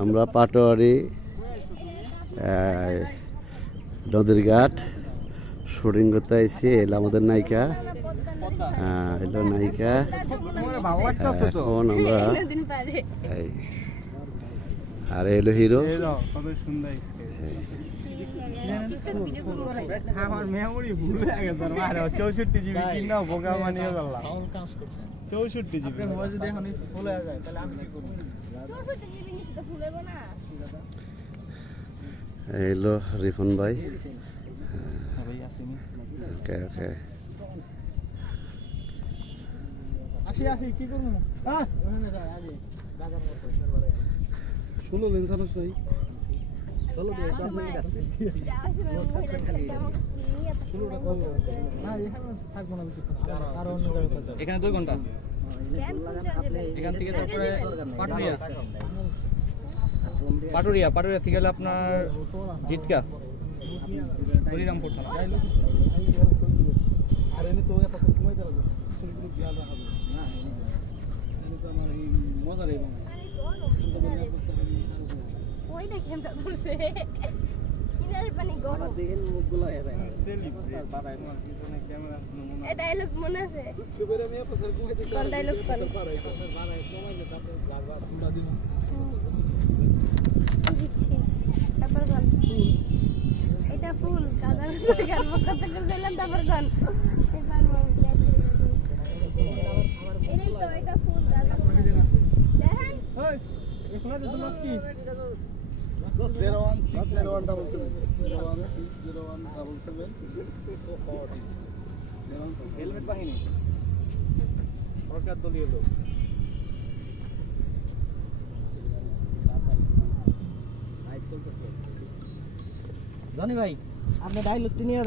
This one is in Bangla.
আমরা পাটোয়ারি নদীর ঘাট শুটিং করতে আইছি। এলো আমাদের নায়িকা, এলো নায়িকা। এখন আমরা আর এলো হিরো। আমার মেমোরি ভুল হয়ে গেছে আর 64 জিবি কিনা বোকা মানিয়ে গেল। 64 জিবি মোবাইল যদি এখন চলে যায় তাহলে আমি কি করব? 64 জিবি নিতে তো ভুলেব না। এলো রিফন ভাই। ভাই আসেনি। ওকে ওকে। আসি কি করব? হ্যাঁ ওখানে যাই আগে বাজার মতো সরবারে। 16 লেন্স আনছ ভাই। 16 দিয়ে কাজ নেই না। এখানে 2 ঘন্টা। এখান থেকে তারপরে পাটুরিয়া থেকে গেলে আপনার জিটকা হরিরামপুর থানা। আর এনে তো এত সময় দেওয়া যাবে শিলিগুড়ি বিয়াল হবে না, এনে তো আমার এই মজার এই ওইটা কেমটা বলছে কিনারে পানি গরম দেখেন মুখগুলো হয়ে যায় সেলিব্রেট বাড়ায় না পিছনে ক্যামেরা নমুনা এই ডায়লগ মনে আছে কইরা আমি পাশে ঘুমাইতে কোন ডায়লগ কোন বাড়ায় কমাইলে তারপর বারবার পুরা দিন তারপর গান এটা ফুল কাদার গান কত করে দিলাম তারপর গান এই তো এটা ফুল কাদার দেখেন ওই এখানে তো লক্ষ্মী 0160177 so hot হেলমেট বাহিনী সরকার দলীয় লোক লাইট চলতেছে জানি ভাই আপনি ডায়লগটি নিয়ে